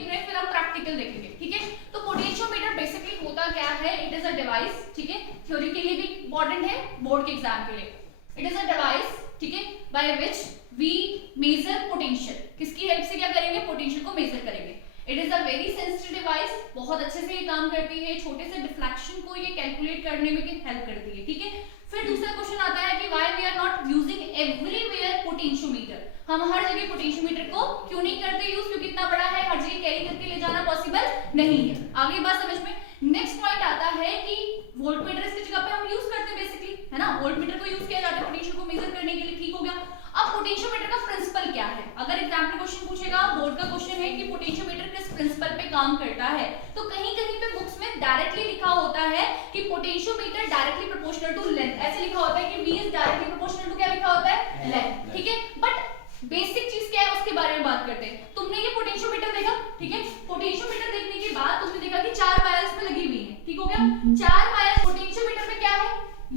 देख रहे हैं, फिर हम प्रैक्टिकल देखेंगे, ठीक है। तो पोटेंशियोमीटर बेसिकली होता क्या है, इट इज अ डिवाइस, ठीक है, थ्योरी के लिए भी इंपॉर्टेंट है, बोर्ड के एग्जाम के लिए। इट इज अ डिवाइस, ठीक है, by which we measure potential, किसकी हेल्प से क्या करेंगे, पोटेंशियल को मेजर करेंगे। It is a very sensitive device, बहुत अच्छे से ये काम करती है, छोटे से डिफ्लेक्शन को ये कैलकुलेट करने में हेल्प करती है, ठीक है। फिर दूसरा क्वेश्चन आता है कि why we are not using everywhere potentiometer, हम हर जगह पोटेंशियोमीटर को क्यों नहीं करते यूज, क्योंकि इतना बड़ा है, हर जगह कैरी करके ले जाना पॉसिबल नहीं है। आगे बात समझ में। नेक्स्ट पॉइंट आता है कि वोल्टमीटर इसकी जगह पे हम यूज करते हैं बेसिकली, है ना, वोल्टमीटर को यूज किया जाता है पोटेंशियल को मेजर करने के लिए, ठीक हो गया। अब पोटेंशियोमीटर का प्रिंसिपल क्या है, अगर एग्जाम में क्वेश्चन पूछेगा, बोर्ड का क्वेश्चन है कि पोटेंशियोमीटर किस प्रिंसिपल पे काम करता है, तो कहीं कहीं पे बुक्स में डायरेक्टली लिखा होता है कि potentiometer directly proportional to length, ऐसे लिखा होता है कि V is directly proportional to, क्या लिखा होता है, लेंथ, ठीक है। बट बेसिक चीज क्या है उसके बारे में बात करते हैं। तुमने ये पोटेंशियोमीटर देखा, ठीक है, पोटेंशियोमीटर देखने के बाद तुमने देखा कि 4 वायर्स पे लगी हुई है, ठीक हो गया। 4 वायर्स पोटेंशियोमीटर में क्या है,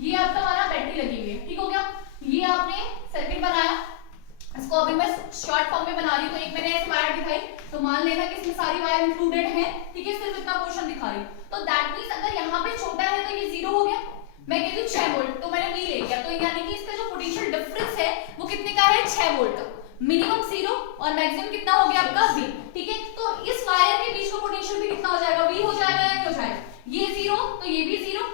ये आपका हमारा बैटरी लगी हुई है, ठीक हो गया। ये आपने सर्किट बनाया, इसको अभी मैं शॉर्ट फॉर्म में बना रही हूं, तो एक मैंने ऐसे वायर दिखाई, तो मान लेना कि इसमें सारी वायर इंक्लूडेड है, ठीक है, सिर्फ इतना पोर्शन दिखा रही हूं, तो दैट मींस अगर यहां पे छोटा है तो ये 0 हो गया, मैं कहती हूं 6 वोल्ट, तो मैंने V ले लिया, तो यानी कि इसका जो पोटेंशियल डिफरेंस है वो कितने का है, 6 वोल्ट का, मिनिमम 0 और मैक्सिमम कितना हो गया आपका V, ठीक है। तो इस वायर के बीच का पोटेंशियल भी कितना हो जाएगा, V हो जाएगा या नहीं हो जाएगा, ये 0 तो ये भी 0,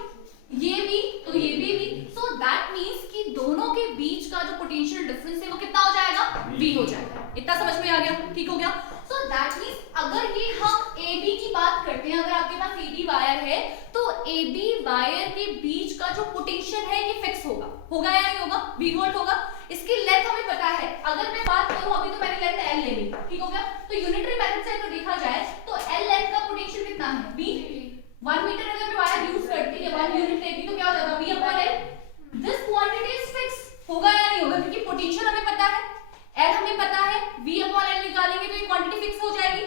ये भी तो ये भी V, सो दैट मींस कि दोनों के बीच का जो पोटेंशियल डिफरेंस है वो कितना हो जाएगा, V हो जाएगा। इतना समझ में आ गया, ठीक हो गया। सो दैट मींस अगर ये हम AB की बात करते हैं, अगर आपके पास AB वायर है तो AB वायर के बीच का जो पोटेंशियल है ये फिक्स होगा या नहीं होगा, V वोल्ट होगा। इसकी लेंथ हमें पता है, अगर मैं बात करूं, अभी तो मैंने लेंथ L ले ली, ठीक हो गया। तो यूनिटरी मेथड से अगर देखा जाए तो L लेंथ का पोटेंशियल कितना है, V, 1 मीटर अगर मैं वायर यूज करती है, 1 यूनिट लेती तो क्या हो जाता, V upon L। This quantity is fix, होगा या नहीं होगा, क्योंकि पोटेंशियल हमें पता है, L हमें पता है, V अपॉन L निकालेंगे तो ये क्वांटिटी फिक्स हो जाएगी।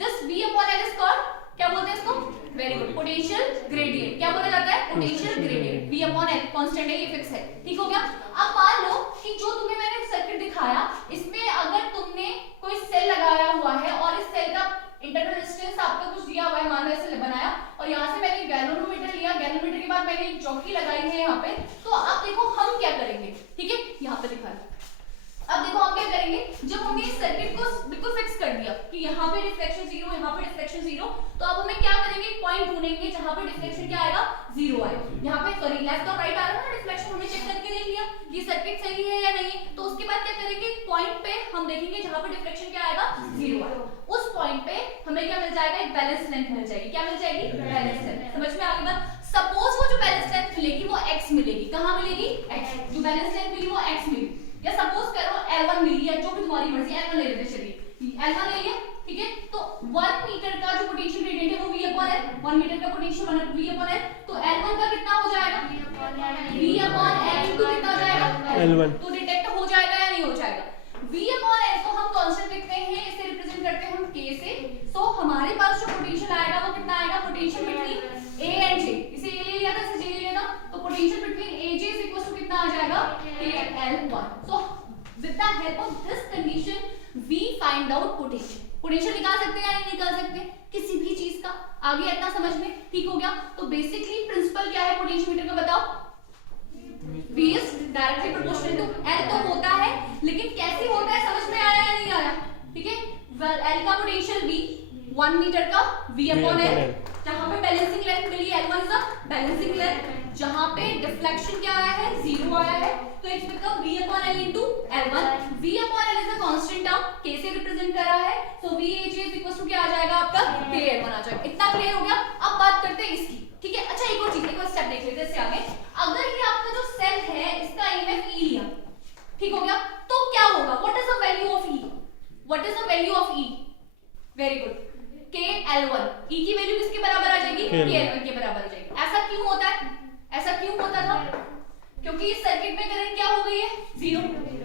This V upon L is called, क्या बोलते हैं इसको, वेरी गुड, पोटेंशियल ग्रेडियंट, क्या बोला जाता है, potential gradient. V upon L constant है, ये फिक्स है, ठीक हो गया। अब मान लो कि जो तुम्हें मैंने सर्किट दिखाया, इसमें अगर तुमने कोई सेल लगाया हुआ है और इस सेल का इंटरनल रेजिस्टेंस आपका कुछ दिया हुआ है, मान लो ऐसे बनाया, और यहाँ से मैंने गैल्वेनोमीटर लिया, गैल्वेनोमीटर के बाद मैंने एक चौकी लगाई है यहाँ पे, तो अब देखो हम क्या करेंगे, ठीक है, यहाँ पे दिखा है। अब देखो हम क्या करेंगे, जब हमने इस सर्किट को बिल्कुल फिक्स कर दिया कि यहाँ पे डिफ्लेक्शन 0, यहाँ पे डिफ्लेक्शन 0, तो अब हमें क्या करेंगे, पॉइंट ढूंढेंगे जहाँ पे डिफ्लेक्शन क्या आएगा, 0 आएगा। यहाँ पे सॉरी लेफ्ट और राइट आ रहा है ना डिफ्लेक्शन, हमने चेक करके देख लिया ये सर्किट सही है या नहीं, तो उसके बाद क्या करेंगे, पॉइंट पे हम देखेंगे जहाँ पे डिफ्लेक्शन क्या आएगा, 0 आएगा। उस पॉइंट पे हमें क्या मिल जाएगा, एक बैलेंस लेंथ मिल जाएगी, क्या मिल जाएगी, बैलेंस लेंथ। समझ में आ गई बात। सपोज वो जो बैलेंस लेंथ मिलेगी वो x मिलेगी, कहाँ मिलेगी, x, जो बैलेंस लेंथ मिली वो x मिली, या सपोज करो L1 मिली, या जो भी तुम्हारी मर्जी, L1 ले लेते, चलिए L1 ले लिया, ठीक है। तो 1 मीटर का जो पोटेंशियल ग्रेडियंट है वो V अपॉन L, 1 मीटर का पोटेंशियल V अपॉन L, तो L1 का कितना हो जाएगा, V अपॉन L इनटू कितना हो जाएगा, L1, तो डिटेक्ट हो जाएगा या नहीं हो जाएगा। V अपॉन L को हम कांस्टेंट लिखते हैं, इसे रिप्रेजेंट करते हैं हम K से, तो हमारे पास जो पोटेंशियल आएगा वो कितना आएगा, potential between A and J, इसे A ले लिया था, इसे J ले लिया था, तो potential between AJ is equal to कितना आ जाएगा, KL1। So with the help of this condition we find out potential. Potential निकाल सकते हैं या नहीं निकाल सकते, किसी भी चीज का, आगे इतना समझ में, ठीक हो गया। तो बेसिकली प्रिंसिपल क्या है पोटेंशियोमीटर का, बताओ, V is directly proportional to L तो होता है, लेकिन कैसे होता है समझ में आया या नहीं आया, ठीक है। L का पोटेंशियल V, 1 मीटर का V अपॉन L, जहां पे बैलेंसिंग लेंथ मिली L1 is a balancing length, जहां पे डिफ्लेक्शन क्या आया है, 0 आया है, तो it's become V upon L into L1। V upon L is a constant term, K से रिप्रेजेंट कर रहा है, सो VAJ इज इक्वल टू क्या आ जाएगा आपका, KL1 आ जाएगा। इतना क्लियर हो गया। अब बात करते हैं इसकी, ठीक है। अच्छा एक और चीज, एक और स्टेप देख लेते हैं इससे आगे। अगर ये आपका जो सेल है इसका EMF E लिया, ठीक हो गया, तो क्या होगा, what is the value of E, what is the value of E, very good, KL1, E की वैल्यू किसके बराबर आ जाएगी, KL1 के बराबर आ जाएगी। ऐसा क्यों होता है, ऐसा क्यों होता था, क्योंकि इस सर्किट में करंट क्या हो गई है, 0।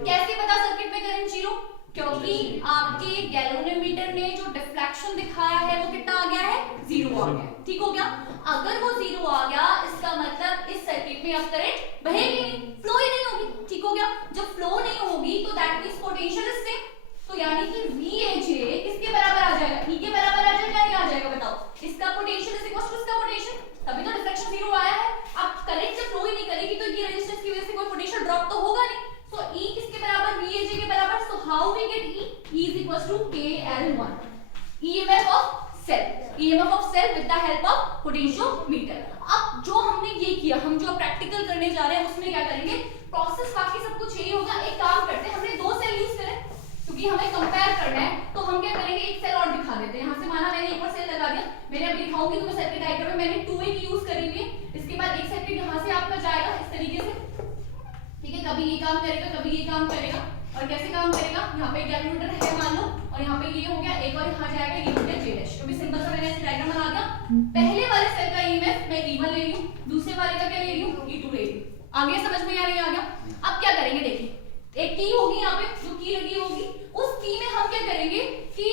कैसे पता सर्किट में करंट 0, क्योंकि आपके गैल्वेनोमीटर ने जो डिफ्लेक्शन दिखाया है वो कितना आ गया है, 0 आ गया, ठीक हो गया। अगर वो 0 आ गया इसका मतलब इस सर्किट में अब करंट बहेगी नहीं, फ्लो ही नहीं होगी, ठीक हो गया। जब फ्लो नहीं होगी तो that means potential is same, तो यानी कि VAJ किसके बराबर आ जाएगा, E के बराबर EMF of cell, EMF of cell with the help of potentiometer. अब जो हमने ये किया, हम जो प्रैक्टिकल करने जा रहे हैं उसमें क्या करेंगे, प्रोसेस बाकी सब कुछ यही होगा। एक काम करते हैं, हमने 2 सेल यूज करे क्योंकि हमें कंपेयर करना है, तो हम क्या करेंगे, एक सेल और दिखा देते हैं। यहाँ से माना मैंने एक और सेल लगा दिया, मैंने अभी दिखाऊंगी तो मैं सर्किट डायग्राम में मैंने 2A की यूज करी हुई है। इसके बाद एक सर्किट यहाँ से आपका जाएगा इस तरीके से, ठीक है, कभी ये काम करेगा कभी ये काम करेगा। और कैसे काम करेगा, यहाँ पे कैलकुलेटर है मान लो, और यहाँ पे ये हो गया एक, और यहाँ जाएगा ये हो गया J डैश। तो भी सिंपल सा मैंने ऐसे डायग्राम बना दिया। पहले वाले सेल का ईएमएफ मैं E1 ले रही हूँ, दूसरे वाले का क्या ले रही हूँ, E2 ले रही हूँ। आगे समझ में आ गया? अब क्या करेंगे, देखिए एक की होगी यहाँ पे, जो की लगी होगी, उस की में हम क्या करेंगे कि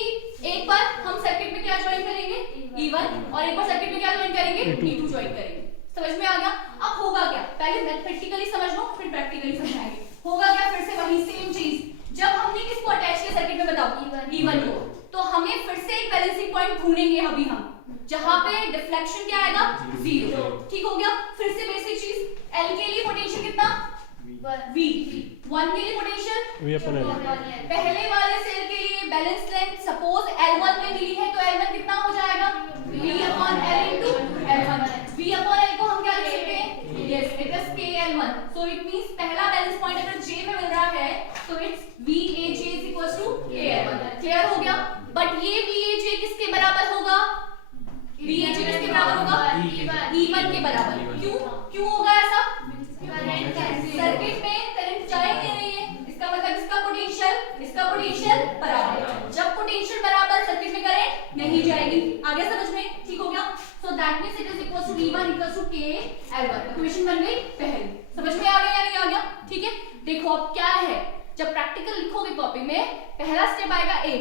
एक बार हम सर्किट में क्या ज्वाइन करेंगे, E1, और एक बार सर्किट में क्या ज्वाइन करेंगे, E2 ज्वाइन करेंगे। समझ में आ गया? अब होगा क्या, पहले मैथमेटिकली समझ लो फिर प्रैक्टिकली समझाएंगे। होगा क्या, फिर से वही सेम चीज, जब हमने किसको अटैच किया सर्किट में, बताओ, E1 को, तो हमें फिर से एक बैलेंसिंग पॉइंट ढूंढेंगे अभी हम, जहां पे डिफ्लेक्शन क्या आएगा, 0। ठीक हो गया? फिर से बेसिक चीज, L के लिए पोटेंशियल कितना, V, 1 के लिए पोटेंशियल V अपॉन L। पहले वाले सेल के लिए बैलेंस लेंथ सपोज L1 में मिली है, तो L1 कितना हो जाएगा, V upon L into L1। V upon L को हम क्या लिख सकते हैं, yes it is KL1। So it means पहला बैलेंस पॉइंट अगर J में मिल रहा है तो it's VAJ is equal to KL1। Clear हो गया? बट ये VAJ किसके बराबर होगा, VAJ किसके बराबर होगा, E1 के बराबर। क्यों होगा ऐसा, सर्किट में करंट जा ही नहीं रही है, इसका मतलब इसका पोटेंशियल बराबर। जब पोटेंशियल बराबर सर्किट में करंट नहीं जाएगी। आगे समझ में? ठीक हो गया? So that means it is equal to V1 equal to KL1। Equation बन गई पहली। समझ में आ गया या नहीं आ गया? ठीक है, देखो अब क्या है, जब प्रैक्टिकल लिखोगे कॉपी में, पहला स्टेप आएगा A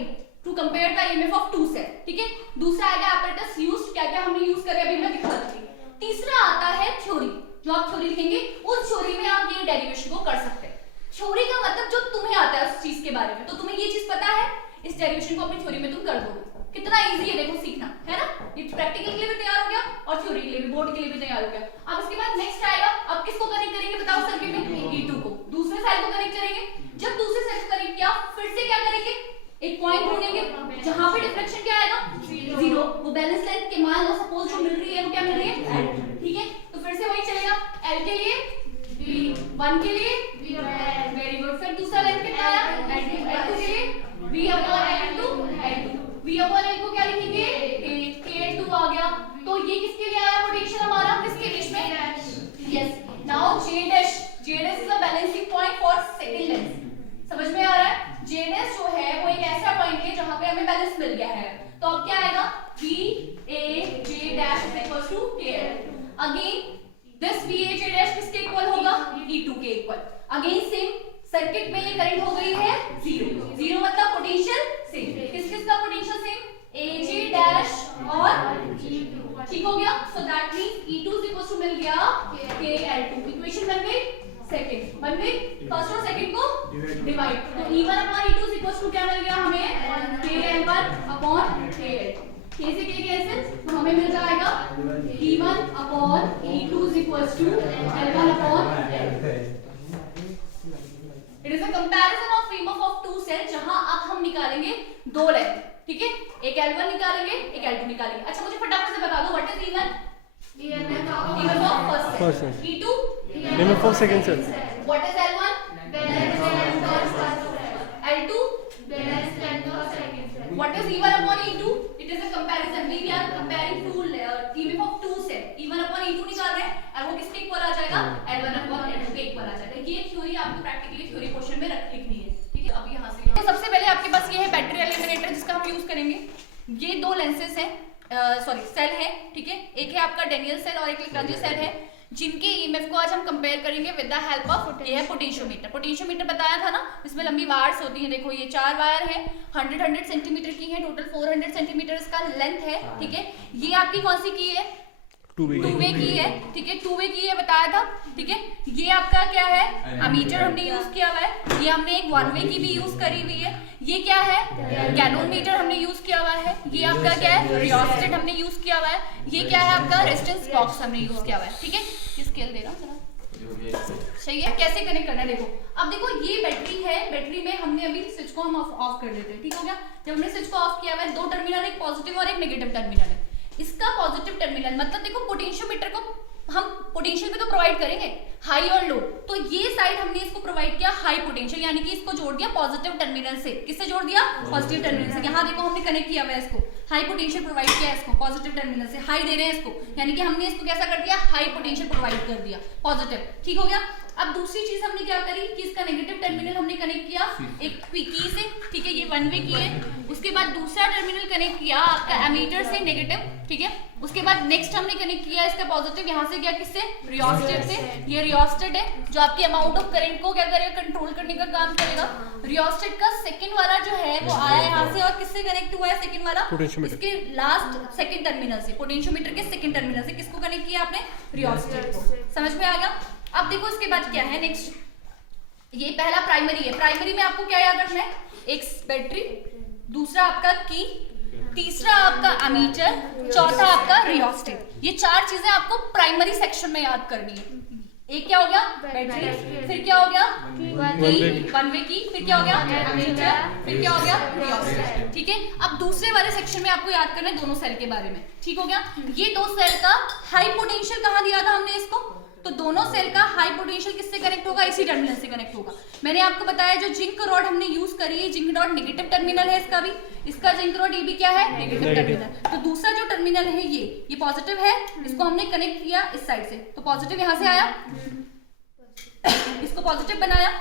to compare the EMF of 2 cell, ठीक है। दूसरा आएगा apparatus यूज्ड, क्या क्या हमने यूज करे अभी मैं दिखा दूंगी। तीसरा आता है थ्योरी, जो आप थ्योरी लिखेंगे उस थ्योरी में आप ये डेरिवेशन को कर सकते हैं। थ्योरी का मतलब जो तुम्हें आता है उस चीज के बारे में, तो तुम्हें ये चीज पता है, इस डेरिवेशन को अपनी थ्योरी में तुम कर दोगे। कितना इजी है देखो सीखना, है ना? ये प्रैक्टिकल के लिए भी तैयार हो गया और थ्योरी के लिए भी, बोर्ड के लिए भी तैयार हो गया। अब इसके बाद नेक्स्ट आएगा, अब किसको कनेक्ट करेंगे बताओ सर्किट में, E2 को। दूसरे साइड को कनेक्ट करेंगे, जब दूसरे साइड को कनेक्ट किया फिर से क्या करेंगे, एक पॉइंट ढूंढेंगे जहां पे डिफ्लेक्शन क्या आएगा, 0। वो बैलेंस लेंथ के मान लो सपोज जो मिल रही है वो क्या मिल रही है, ठीक है। तो फिर से वही चलेगा, L के लिए V1 के लिए वेरी गुड। फिर दूसरा लेंथ कितना आया, L2 के लिए V upon L2, V upon L को क्या लिखेंगे, KL2 आ गया। तो ये किसके लिए आया पोटेंशियल हमारा, किसके बीच में, yes. Now J dash is a balancing point for second length. समझ में आ रहा है? J डैश जो है वो एक ऐसा पॉइंट है जहां पे हमें बैलेंस मिल गया है। तो अब क्या आएगा, VAJ dash is equal to KL। Again this VAJ dash किसके इक्वल होगा, E2 के इक्वल। अगेन सेम, सर्किट में ये करंट हो गई है 0 मतलब पोटेंशियल सेम। किस का पोटेंशियल सेम, AJ डैश और E2। ठीक हो गया? So that means E2 is equal to मिल गया KL2। इक्वेशन बन गई सेकंड, बन गई फर्स्ट और सेकंड को डिवाइड। तो E1 upon E2 is equal to क्या मिल गया हमें, KL1 अपॉन KL2। K से K कैंसिल, तो हमें मिल जाएगा E1 upon E2 is equal to L1 upon L2। It is a comparison of EMF of 2 cell, जहां अब हम निकालेंगे 2 लेंथ, ठीक है। एक L1 निकालेंगे, एक L2 निकालेंगे। अच्छा मुझे फटाफट से बता दो what is E1, EMF of first cell, E2 EMF of second cell, what is L1, L2 what is E1 upon E2, it is a comparison, we are comparing two EMF of two cell, E1 upon E2 निकाल रहे हैं और वो किसके equal आ जाएगा, L1 upon L2 के equal आ जाएगा। ये थ्योरी आपको प्रैक्टिकली थ्योरी पोर्शन में लिखनी है, ठीक है। अब यहाँ से तो सबसे पहले आपके पास ये है बैटरी एलिमिनेटर, जिसका हम यूज करेंगे। ये 2 लेंसेज हैं, सॉरी सेल है, ठीक है। एक है आपका डेनियल सेल और एक लैग्रांज सेल है, जिनके ईएमएफ को आज हम कंपेयर करेंगे विद द हेल्प ऑफ ये है पोटेंशियोमीटर। पोटेंशियोमीटर बताया था ना, इसमें लंबी वायर्स होती हैं। देखो ये 4 वायर है, 100 सेंटीमीटर की है, टोटल 400 सेंटीमीटर इसका लेंथ है, ठीक है। ये आपकी कौन सी की है, 2 वे की है, ठीक है। 2 वे की है बताया था, ठीक है। ये आपका क्या है, एमीटर हमने यूज किया हुआ है। ये हमने एक 1 वे की भी यूज करी हुई है। ये क्या है, गैलोमीटर हमने यूज किया हुआ है। ये आपका क्या है, रियोस्टेट हमने यूज किया हुआ है। ये क्या है आपका, रेजिस्टेंस बॉक्स हमने यूज किया हुआ है, ठीक है। ये स्केल दे रहा हूं जरा, सही है। कैसे कनेक्ट करना है देखो, अब देखो ये बैटरी है, बैटरी में हमने अभी स्विच को हम ऑफ कर देते हैं, ठीक हो गया। जब हमने स्विच को ऑफ किया हुआ है, दो टर्मिनल, एक पॉजिटिव और एक नेगेटिव टर्मिनल है। इसका पॉजिटिव टर्मिनल मतलब देखो पोटेंशियोमीटर को हम पोटेंशियल भी तो प्रोवाइड करेंगे, हाई और लो, तो ये साइड हमने इसको प्रोवाइड किया हाई पोटेंशियल, यानी कि इसको जोड़ दिया पॉजिटिव टर्मिनल से। किससे जोड़ दिया? पॉजिटिव टर्मिनल से। यहाँ देखो हमने कनेक्ट किया हुआ है इसको, हाई पोटेंशियल प्रोवाइड किया है इसको पॉजिटिव टर्मिनल से, हाई दे रहे हैं इसको, यानी कि हमने इसको कैसा कर दिया? हाई पोटेंशियल प्रोवाइड कर दिया, पॉजिटिव, ठीक हो गया। अब दूसरी चीज हमने क्या करी कि इसका नेगेटिव टर्मिनल हमने कनेक्ट किया एक की से, ठीक है, ये वन वे की है। उसके बाद दूसरा टर्मिनल कनेक्ट किया आपका एमीटर से नेगेटिव, ठीक है। उसके बाद नेक्स्ट हमने कनेक्ट किया इसका पॉजिटिव, यहाँ से गया किससे? रियोस्टेट से। ये रियोस्टेट है जो आपके अमाउंट ऑफ करंट को क्या करेगा? कंट्रोल करने का काम करेगा। रियोस्टेट का सेकंड वाला जो है वो आया यहाँ से, और किससे कनेक्ट हुआ है सेकंड वाला? इसके लास्ट सेकंड टर्मिनल से, पोटेंशियोमीटर के सेकंड टर्मिनल से। किसको कनेक्ट किया आपने? रियोस्टेट को। समझ में आ गया? अब देखो इसके बाद क्या है नेक्स्ट, ये पहला प्राइमरी है। प्राइमरी में आपको क्या याद रखना है? एक बैटरी, दूसरा आपका की, तीसरा आपका अमीटर, चौथा आपका रियोस्टेट। ये चार चीजें आपको प्राइमरी सेक्शन में याद करनी है। एक क्या हो गया? बैटरी, फिर क्या हो गया? वन वे की, फिर क्या हो गया? अमीटर, फिर क्या हो गया? रियोस्टेट, ठीक है। अब दूसरे वाले सेक्शन में आपको याद करना है दोनों सेल के बारे में, ठीक हो गया। ये दो सेल का हाई पोटेंशियल कहाँ दिया था हमने इसको? तो दोनों सेल का हाई पोटेंशियल किससे कनेक्ट होगा? इसी टर्मिनल से कनेक्ट होगा। मैंने आपको बताया जो जिंक रॉड हमने यूज करी है, जिंक रॉड नेगेटिव टर्मिनल है इसका भी, इसका जिंक रॉड ये भी क्या है? Negative terminal. तो दूसरा जो टर्मिनल है ये पॉजिटिव है, इसको हमने कनेक्ट किया इस साइड से, तो पॉजिटिव यहाँ से आया, इसको पॉजिटिव बनाया,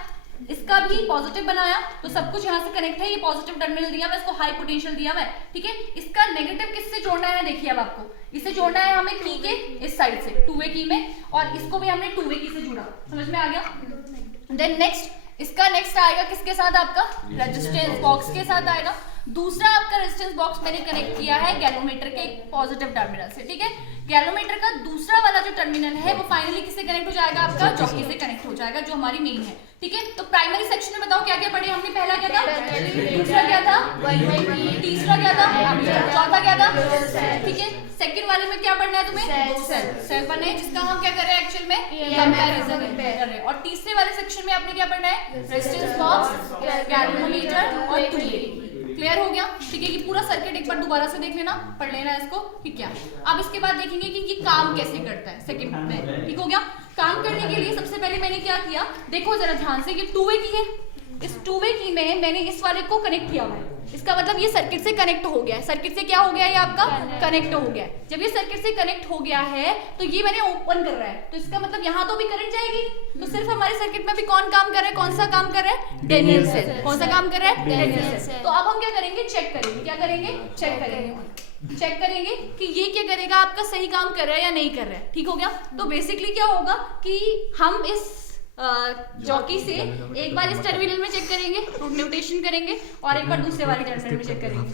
इसका भी पॉजिटिव बनाया, तो सब कुछ यहाँ से कनेक्ट है। ये पॉजिटिव टर्मिनल दिया हुआ है, इसको हाई पोटेंशियल दिया हुआ है, ठीक है। इसका नेगेटिव किससे जोड़ना है? देखिए अब आपको इसे जोड़ना है हमें की के इस साइड से, टू वे की में, और इसको भी हमने टू वे की से जुड़ा। समझ में आ गया? देन नेक्स्ट, इसका नेक्स्ट आएगा किसके साथ? आपका रेजिस्टेंस बॉक्स के साथ आएगा। दूसरा आपका रेजिस्टेंस बॉक्स मैंने कनेक्ट किया है गैलोमीटर के एक पॉजिटिव टर्मिनल से, ठीक है। गैलोमीटर का दूसरा वाला जो टर्मिनल है वो फाइनली किससे कनेक्ट हो जाएगा? आपका जॉकी से कनेक्ट हो जाएगा, जो हमारी मेन है, ठीक है। तो प्राइमरी सेक्शन में बताओ क्या क्या पढ़े हमने? पहला क्या था? दूसरा क्या था? तीसरा क्या था? चौथा क्या था? ठीक है। सेकंड वाले में क्या पढ़ना है तुम्हें? दो सेल पढ़ना है, जिसका हम क्या कर रहे हैं एक्चुअल में? कंपैरिजन कर रहे हैं। और तीसरे वाले सेक्शन में आपने क्या पढ़ना है? रेजिस्टेंस बॉक्स, गैल्वेनोमीटर और टू वे। क्लियर हो गया? ठीक है। कि पूरा सर्किट एक बार दोबारा से देख लेना, पढ़ लेना इसको, ठीक है। अब इसके बाद देखेंगे कि ये काम कैसे करता है सेकंड में, ठीक हो गया। काम करने के लिए सबसे पहले मैंने क्या किया, देखो जरा ध्यान से, ये टू वे की है। इस टू वे की में मैंने इस वाले को कनेक्ट किया हुआ है, इसका मतलब ये सर्किट से कनेक्ट हो गया है। सर्किट से क्या हो गया? ये आपका कनेक्ट हो गया है। जब ये सर्किट से कनेक्ट हो गया है तो ये मैंने ओपन कर रहा है, तो इसका मतलब यहाँ तो भी करंट जाएगी। तो सिर्फ हमारे सर्किट में भी कौन काम कर रहा है? कौन सा काम कर रहा है? Daniell cell. कौन सा काम कर रहा है? Daniell cell. तो अब हम क्या करेंगे? चेक करेंगे। क्या करेंगे? चेक करेंगे। चेक करेंगे कि ये क्या करेगा, आपका सही काम कर रहा है या नहीं कर रहा है, ठीक हो गया। तो बेसिकली क्या होगा कि हम इस जॉकी से एक बार इस टर्मिनल में चेक करेंगे, रूट न्यूटेशन करेंगे, और एक बार दूसरे वाले टर्मिनल में चेक करेंगे।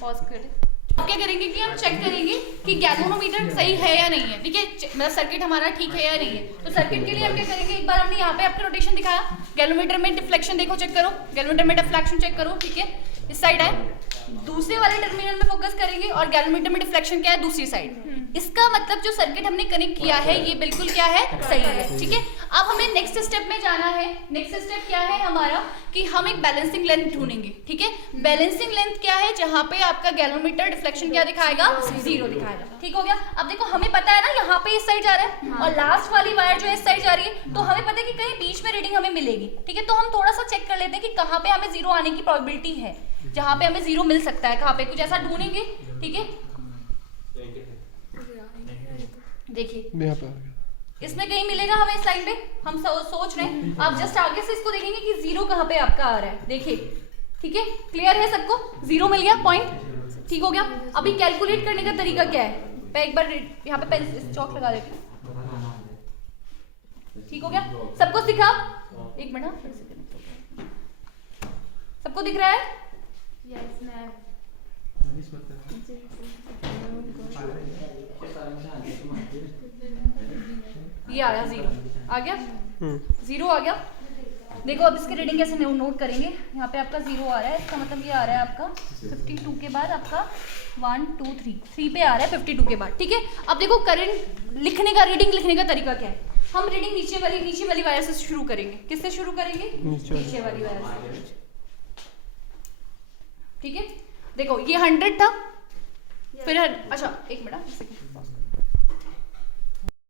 पॉज करें। अब क्या करेंगे कि हम चेक करेंगे कि गैल्वेनोमीटर सही है या नहीं है, ठीक है, मतलब सर्किट हमारा ठीक है या नहीं है। तो सर्किट के लिए हम क्या करेंगे, एक बार हमने यहाँ पे अपना रोटेशन दिखाया, गैल्वेनोमीटर में डिफ्लेक्शन देखो, चेक करो, गैल्वेनोमीटर में डिफ्लेक्शन चेक करो, ठीक है, इस साइड है। दूसरे वाले टर्मिनल में फोकस करेंगे और गैल्वेनोमीटर में डिफ्लेक्शन क्या है? दूसरी साइड। इसका मतलब जो सर्किट हमने कनेक्ट किया है ये बिल्कुल क्या है? सही है, ठीक है। अब हमें नेक्स्ट स्टेप में जाना है। नेक्स्ट स्टेप क्या है हमारा कि हम एक बैलेंसिंग लेंथ ढूंढेंगे, ठीक है। बैलेंसिंग लेंथ क्या है? जहां पे आपका गैल्वेनोमीटर डिफ्लेक्शन क्या दिखाएगा? 0 दिखाएगा, ठीक हो गया। अब देखो हमें पता है ना यहाँ पे इस साइड जा रहा है और लास्ट वाली वायर जो है इस साइड जा रही है, तो हमें पता है कि कहीं बीच में रीडिंग हमें मिलेगी, ठीक है। तो हम थोड़ा सा चेक कर लेते हैं कि कहाँ पे हमें 0 आने की प्रोबेबिलिटी है, जहाँ पे हमें 0 मिल सकता है, कहाँ पे, कुछ ऐसा ढूंढेंगे, ठीक है। देखिए इसमें कहीं मिलेगा हमें इस लाइन पे, हम सोच रहे हैं। आप जस्ट आगे से इसको देखेंगे कि 0 कहाँ पे आपका आ रहा है, देखिए, ठीक है। क्लियर है सबको? 0 मिल गया पॉइंट, ठीक हो गया। अभी कैलकुलेट करने का तरीका क्या है? मैं एक बार यहाँ पे पेन चौक लगा देती हूँ, ठीक हो गया। सबको दिखा? एक मिनट, सबको दिख रहा है? Yes ma'am. ये आ गया 0, आ गया 0 आ गया। देखो अब इसकी रीडिंग कैसे नोट करेंगे। यहाँ पे आपका 0 आ रहा है, इसका मतलब ये आ रहा है आपका 52 के बाद आपका 1 2 3 पे आ रहा है 52 के बाद, ठीक है। अब देखो करंट लिखने का, रीडिंग लिखने का तरीका क्या है। हम रीडिंग नीचे वाली वायर से शुरू करेंगे। किससे शुरू करेंगे? नीचे वाली वायर से। ठीक है, देखो ये 100 था, फिर अच्छा एक मिनट,